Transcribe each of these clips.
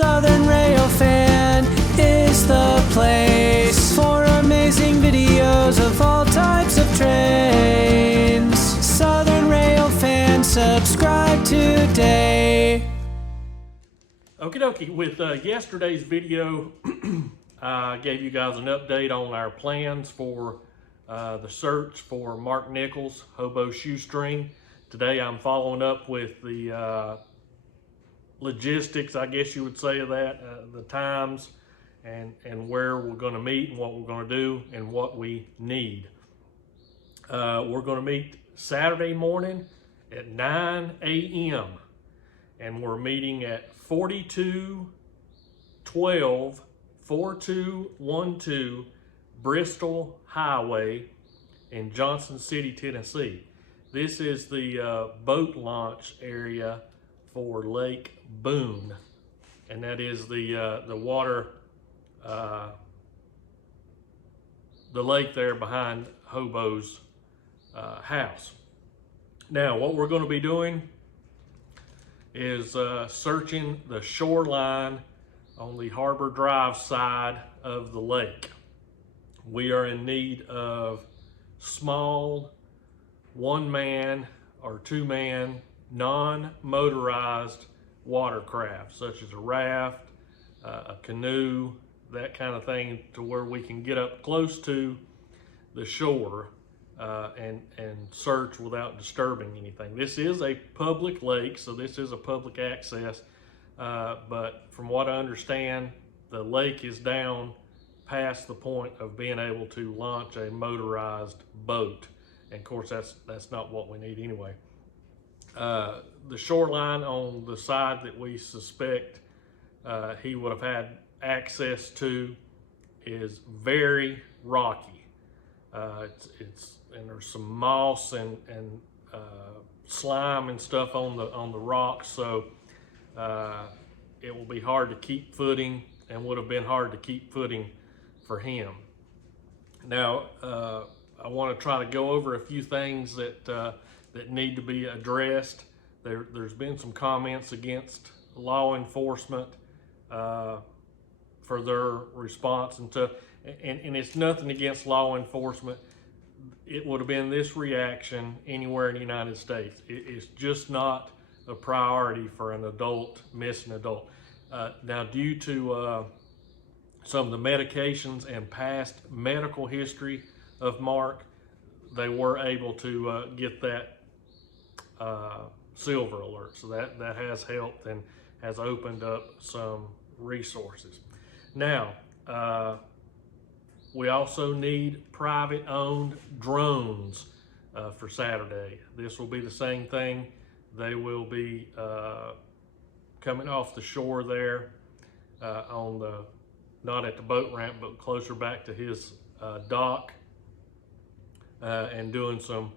Southern Railfan is the place for amazing videos of all types of trains. Southern Railfan, subscribe today. Okie dokie, with yesterday's video, I gave you guys an update on our plans for the search for Mark Nichols, Hobo Shoestring. Today I'm following up with the logistics, I guess you would say, of that, the times and where we're going to meet and what we're going to do and what we need. We're going to meet Saturday morning at 9 a.m. and we're meeting at 4212 Bristol Highway in Johnson City, Tennessee. This is the boat launch area for Lake Boone, and that is the water, the lake there behind Hobo's house. Now, what we're going to be doing is searching the shoreline on the Harbor Drive side of the lake. We are in need of small one-man or two-man non-motorized watercraft, such as a raft, a canoe, that kind of thing, to where we can get up close to the shore and search without disturbing anything. This is a public lake, so this is a public access, but from what I understand, the lake is down past the point of being able to launch a motorized boat, and of course that's not what we need anyway. The shoreline on the side that we suspect he would have had access to is very rocky. And there's some moss and slime and stuff on the rocks, so it will be hard to keep footing, and would have been hard to keep footing for him. Now, I want to try to go over a few things that need to be addressed. There's been some comments against law enforcement for their response and stuff, and it's nothing against law enforcement. It would have been this reaction anywhere in the United States. It's just not a priority for an adult, missing adult. Now, due to some of the medications and past medical history of Mark, they were able to get that silver alert. So that has helped and has opened up some resources. Now, we also need private owned drones for Saturday. This will be the same thing. They will be coming off the shore there on the, not at the boat ramp, but closer back to his dock, and doing some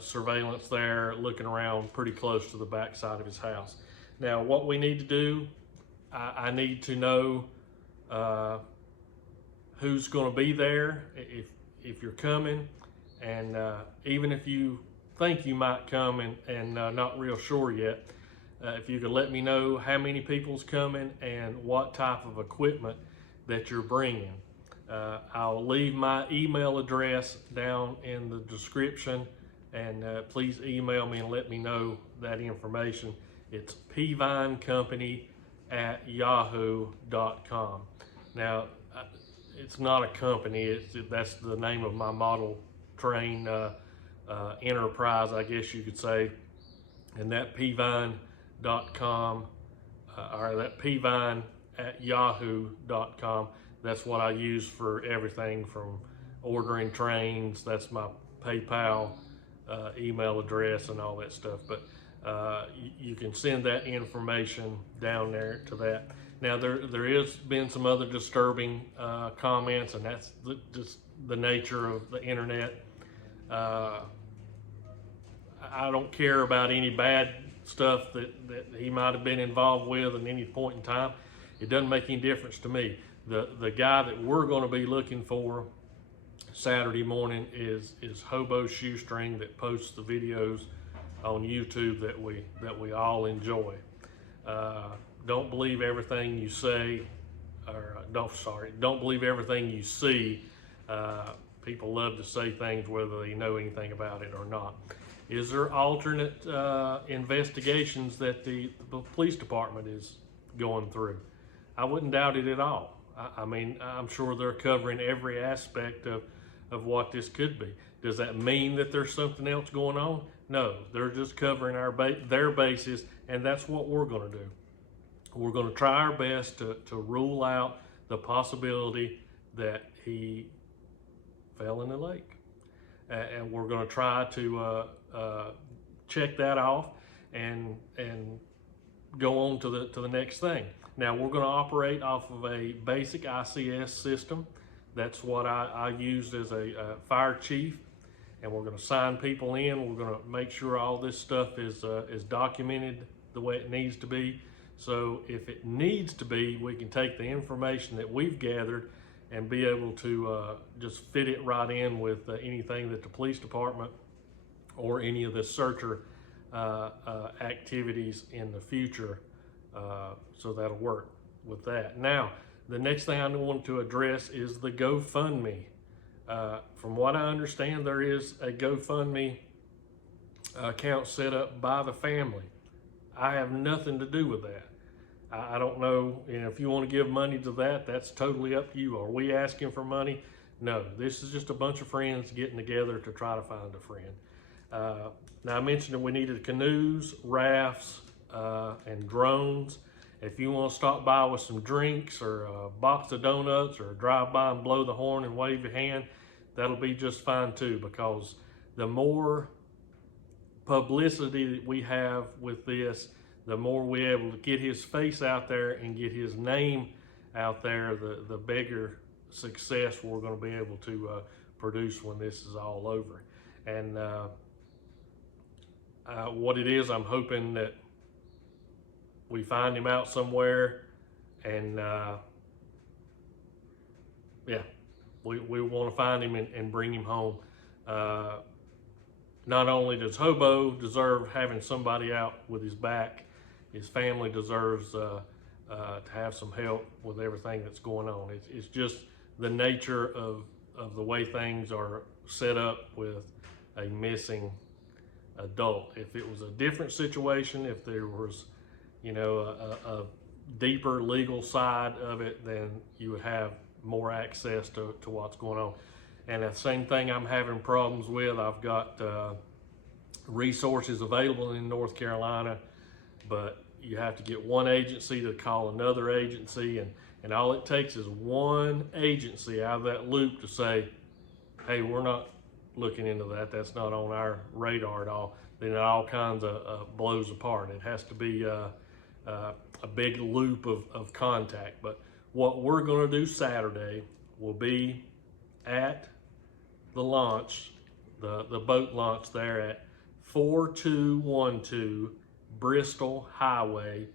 surveillance there, looking around pretty close to the back side of his house. Now, what we need to do, I need to know who's going to be there if you're coming, and even if you think you might come and not real sure yet, if you could let me know how many people's coming and what type of equipment that you're bringing. I'll leave my email address down in the description, and please email me and let me know that information. It's peavinecompany@yahoo.com. Now, it's not a company, that's the name of my model train enterprise, I guess you could say. And that peavine.com, or that peavine@yahoo.com, that's what I use for everything from ordering trains. That's my PayPal email address and all that stuff. But you can send that information down there to that. Now, there has been some other disturbing comments, and that's just the nature of the internet. I don't care about any bad stuff that he might have been involved with at any point in time. It doesn't make any difference to me. The guy that we're going to be looking for Saturday morning is Hobo Shoestring, that posts the videos on YouTube that we all enjoy. don't believe everything you say, or don't believe everything you see. People love to say things whether they know anything about it or not. Is there alternate investigations that the police department is going through? I wouldn't doubt it at all. I mean, I'm sure they're covering every aspect of what this could be. Does that mean that there's something else going on? No, they're just covering their bases, and that's what we're going to do. We're going to try our best to rule out the possibility that he fell in the lake. And we're going to try to check that off and go on to the next thing. Now, we're going to operate off of a basic ICS system. That's what I used as a fire chief, and we're going to sign people in. We're going to make sure all this stuff is documented the way it needs to be. So if it needs to be, we can take the information that we've gathered and be able to just fit it right in with anything that the police department or any of the searcher activities in the future. So that'll work with that. Now, the next thing I want to address is the GoFundMe. From what I understand, there is a GoFundMe account set up by the family. I have nothing to do with that. I don't know, if you want to give money to that, that's totally up to you. Are we asking for money? No, this is just a bunch of friends getting together to try to find a friend. Now, I mentioned that we needed canoes, rafts, and drones. If you want to stop by with some drinks or a box of donuts or drive by and blow the horn and wave your hand, that'll be just fine too, because the more publicity that we have with this, the more we're able to get his face out there and get his name out there, the bigger success we're going to be able to produce when this is all over. And what it is, I'm hoping that we find him out somewhere, and yeah, we want to find him and bring him home. Not only does Hobo deserve having somebody out with his back, his family deserves to have some help with everything that's going on. It's just the nature of the way things are set up with a missing adult. If it was a different situation, if there was, a deeper legal side of it, then you would have more access to what's going on. And the same thing I'm having problems with. I've got resources available in North Carolina, but you have to get one agency to call another agency, and all it takes is one agency out of that loop to say, hey, we're not looking into that, that's not on our radar at all. Then it all kinds of blows apart. It has to be a big loop of contact. But what we're going to do Saturday will be at the launch, the boat launch there at 4212 Bristol Highway,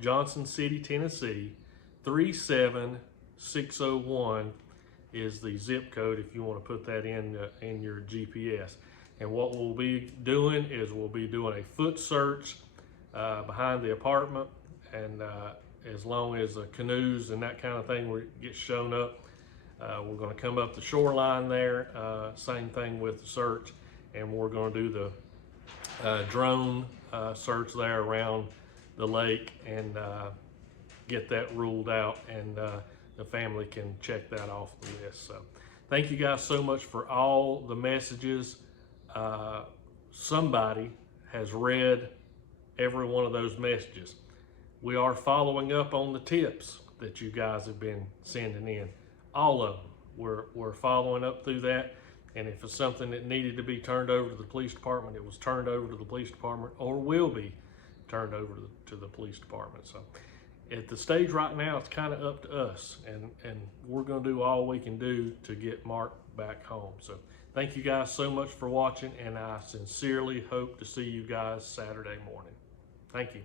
Johnson City, Tennessee. 37601 is the zip code if you want to put that in your GPS. And what we'll be doing is we'll be doing a foot search behind the apartment, and as long as canoes and that kind of thing get shown up, we're going to come up the shoreline there, same thing with the search, and we're going to do the drone search there around the lake and get that ruled out, and the family can check that off the list. So thank you guys so much for all the messages. Somebody has read every one of those messages. We are following up on the tips that you guys have been sending in. All of them. We're following up through that. And if it's something that needed to be turned over to the police department, it was turned over to the police department, or will be turned over to the police department. So at the stage right now, it's kind of up to us, and we're going to do all we can do to get Mark back home. So thank you guys so much for watching, and I sincerely hope to see you guys Saturday morning. Thank you.